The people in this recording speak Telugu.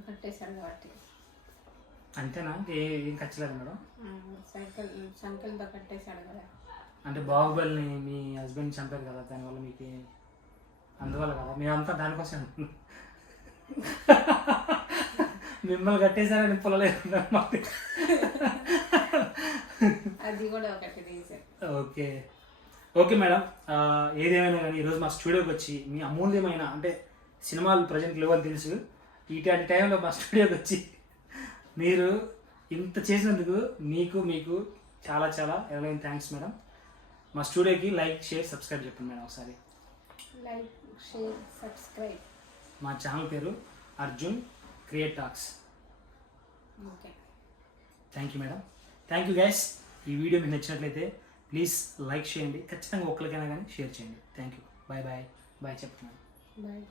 కట్టేశాడు కాబట్టి. అంతేనా? ఏ- ఏం ఖర్చులేదు మేడం? సైకిల్ సంఖ్యలతో కట్టేశాడు కదా. అంటే బాహుబలిని మీ హస్బెండ్ చంపారు కదా దానివల్ల మీకు అందువల్ల కదా? మేమంతా దానికోసం. మిమ్మల్ని కట్టేశారని పొలలేదు అది కూడా ఒకటి రీజన్ ఓకే. Okay madam. ఏదేమైనా కానీ ఈరోజు మా స్టూడియోకి వచ్చి మీ అమూల్యమైన అంటే సినిమాలు ప్రజెంట్ లెవెల్ తెలుసు. ఇట్లాంటి టైంలో మా స్టూడియోకి వచ్చి మీరు ఇంత చేసినందుకు మీకు మీకు చాలా చాలా ఎవరైనా థ్యాంక్స్ మేడం మా స్టూడియోకి లైక్ షేర్ సబ్స్క్రైబ్ చెప్పండి మేడం ఒకసారి. Like share subscribe. మా ఛానల్ పేరు Arjun create talks. Okay. Thank you madam thank you guys ఈ వీడియో మీకు నచ్చినట్లయితే ప్లీజ్ లైక్ చేయండి. ఖచ్చితంగా ఒక్కరికైనా కానీ షేర్ చేయండి. Thank you bye bye bye చెప్తున్నాను. బాయ్